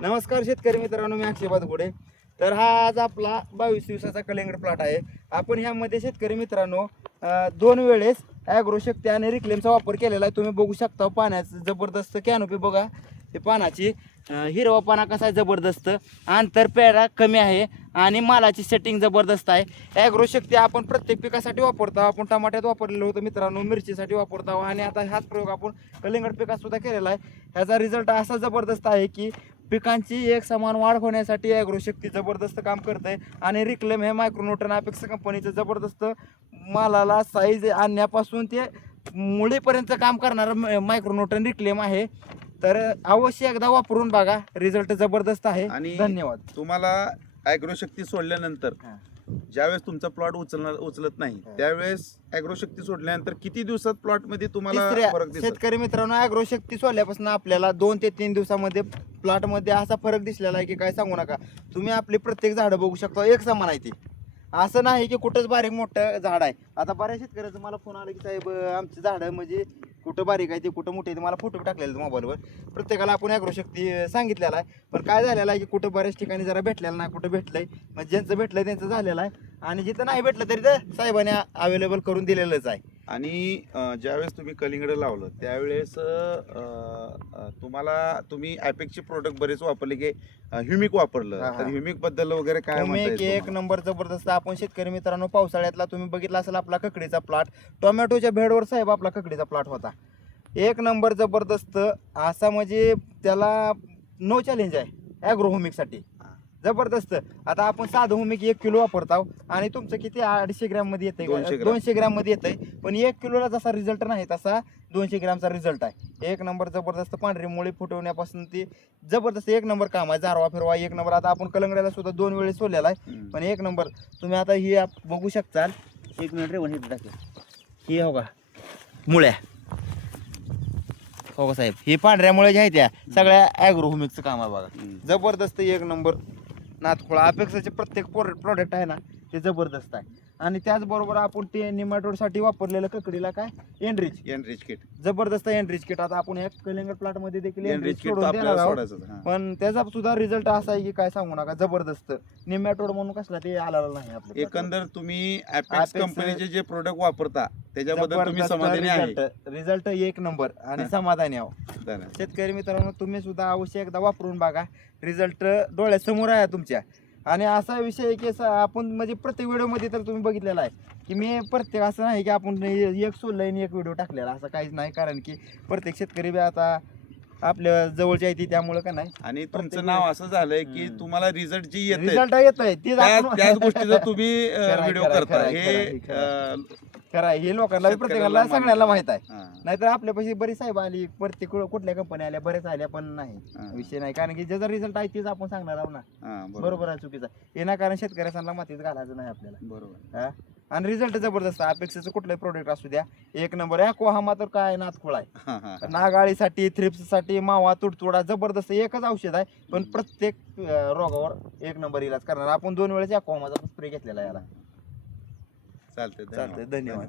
नमस्कार शेतकरी मित्रांनो, मी अक्षय बादगुडे. तर हा आज आपला 22 दिवसाचा कलिंगड प्लॉट आहे. आपण ह्यामध्ये शेतकरी मित्रांनो 2 वेळेस ॲग्रोशक्ती आणि रिक्लेमचा वापर केलेला आहे. तुम्ही बघू शकता पाण्याचं जबरदस्त कॅनोपी बघा. हे पानाची हिरवापणा कसा आहे जबरदस्त, आंतर पेरा कमी आहे आणि मालाची सेटिंग जबरदस्त आहे. ॲग्रोशक्ती आपण प्रत्येक पिकासाठी वापरतो. आपण टमाट्यात वापरलेलं होतं मित्रांनो, मिरचीसाठी वापरतो आणि आता हाच प्रयोग आपण कलिंगड पिकात सुद्धा केलेला आहे. ह्याचा रिझल्ट असा जबरदस्त आहे की पिकांची एक समान वाढ होण्यासाठी ॲग्रोशक्ती जबरदस्त काम करत आहे. आणि रिक्लेम हे मायक्रोन्यूटन अपेक्स कंपनीचं जबरदस्त मालाला साईज आणण्यापासून ते मुळीपर्यंत काम करणारं मायक्रोन्यूटन रिक्लेम आहे. तर अवश्य एकदा वापरून बघा, रिझल्ट जबरदस्त आहे. आणि धन्यवाद. तुम्हाला ॲग्रोशक्ती सोडल्यानंतर ज्यावेळेस तुमचा प्लॉट उचलत नाही त्यावेळेस ॲग्रोशक्ती सोडल्यानंतर किती दिवसात प्लॉट मध्ये तुम्हाला फरक दिसतो? शेतकरी मित्रांनो, ॲग्रोशक्ती सोडल्यापासून आपल्याला 2 ते 3 दिवसामध्ये प्लॉट मध्ये असा फरक दिसलेला आहे की काय सांगू नका. तुम्ही आपली प्रत्येक झाडं बघू शकता, एक समान आहे ती. असं नाही की कुठंच बारीक मोठं झाड आहे. आता बऱ्याच शेतकऱ्याचं मला फोन आला की साहेब आमची झाडं म्हणजे कुठं बारीक आहे ते कुठं मोठी आहे. मला फोटो टाकलेले मोबाईलवर. प्रत्येकाला आपण ॲग्रोशक्ती सांगितलेला आहे, पण काय झालेलं आहे की कुठं बऱ्याच ठिकाणी जरा भेटलेलं नाही, कुठं भेटलंय म्हणजे ज्यांचं भेटलंय त्यांचं झालेलं आहे आणि जिथं नाही भेटलं तरी तर साहेबांनी अवेलेबल करून दिलेलंच आहे. आणि ज्यावेळेस तुम्ही कलिंगड लावलं त्यावेळेस तुम्ही ॲपेक्सचे प्रोडक्ट बरेच वापरले की ह्युमिक वापरलं, तर ह्युमिक बद्दल वगैरे काय म्हणता येईल? एक नंबर जबरदस्त. आपण शेतकरी मित्रांनो पावसाळ्यातला तुम्ही बघितला असेल आपला ककडीचा प्लॉट, टोमॅटोच्या बेडवर साहेब आपला ककडीचा प्लॉट होता. एक नंबर जबरदस्त असा, म्हणजे त्याला नो चॅलेंज आहे ॲग्रोहोमिकसाठी. जबरदस्त. आता आपण साधं होमिक 1 किलो वापरतो आणि तुमचं किती 250 ग्रॅम मध्ये येतंय, 200 ग्रॅम मध्ये येतंय. पण 1 किलोला जसा रिझल्ट नाही तसा 200 ग्रॅमचा रिझल्ट आहे. एक नंबर जबरदस्त. पांढरी मुळी फुटवण्यापासून ती जबरदस्त एक नंबर काम आहे. जारवा फिरवा एक नंबर. आता आपण कलंगड्याला सुद्धा 2 वेळेस सोडलेला आहे, पण एक नंबर. तुम्ही आता ही बघू शकता. 1 मिनिट रे वणी टाकेल. ही हो का मुळ्या, हो का साहेब, ही पांढऱ्या मुळे ज्या आहेत त्या सगळ्या ॲग्रोहोमिकचं काम आहे बघा. जबरदस्त एक नंबर. नातखोळा अपेक्षाचे प्रत्येक प्रोडक्ट आहे ना ते जबरदस्त आहे. आणि त्याचबरोबर आपण ते निमाटोडसाठी वापरलेलं ककडीला काय एनरिच किट, जबरदस्त एनरिच किट. आता आपण ह्या कलिंगड प्लॉट मध्ये देखील एनरिच किट सोडून देणार आहोत, सोडायचं. पण त्याचा सुद्धा रिझल्ट असा आहे की काय सांगू नका. जबरदस्त. निमॅटोड म्हणून कसला ते आलेला नाही आपल्या. एकंदर तुम्ही ॲपेक्स कंपनीचे जे प्रोडक्ट वापरता त्याच्याबद्दल तुम्ही समाधानी आहे? रिझल्ट एक नंबर आणि समाधानी आहो. धन्यवाद. शेतकरी मित्रांनो, तुम्ही सुद्धा अवश्य एकदा वापरून बघा. रिझल्ट डोळ्यासमोर आहे तुमच्या. आणि असा विषय आहे की आपण म्हणजे प्रत्येक व्हिडिओमध्ये तर तुम्ही बघितलेला आहे की मी प्रत्येक असं नाही की आपण एक सोडलंय आणि एक व्हिडिओ टाकलेला, असं काहीच नाही. कारण की प्रत्येक शेतकरी बी आता आपल्या जवळच्या आहे त्यामुळे का नाही. आणि तुमचं नाव असं झालंय की तुम्हाला रिझल्ट जी येते रिझल्ट येतोय त्याच गोष्टीचा तुम्ही व्हिडिओ करता. हे खरं आहे. हे लोकांना प्रत्येकाला सगळ्याला माहित आहे. नाहीतर आपल्यापाशी बरीच साहेब आली, प्रत्येक कुठल्या कंपनी आल्या, बरेच आल्या, पण नाही विषय नाही. कारण की ज्याचा रिझल्ट आहे तेच आपण सांगणार आहोत ना. बरोबर आहे, चुकीचा विनाकारण शेतकऱ्याला मातीत घालायचं नाही आपल्याला. बरोबर. आणि रिझल्ट जबरदस्त. अपेक्षेचं कुठलंही प्रोडक्ट असू द्या एक नंबर. ॲक्वा तर काय नातखोळा आहे. नागाळीसाठी, थ्रिप्ससाठी, मावा, तुडतुडा जबरदस्त एकच औषध आहे, पण प्रत्येक रोगावर एक नंबर इलाज करणार. आपण 2 वेळेस ॲक्वामाचा स्प्रे घेतलेला याला. चालतंय. चालतंय. धन्यवाद.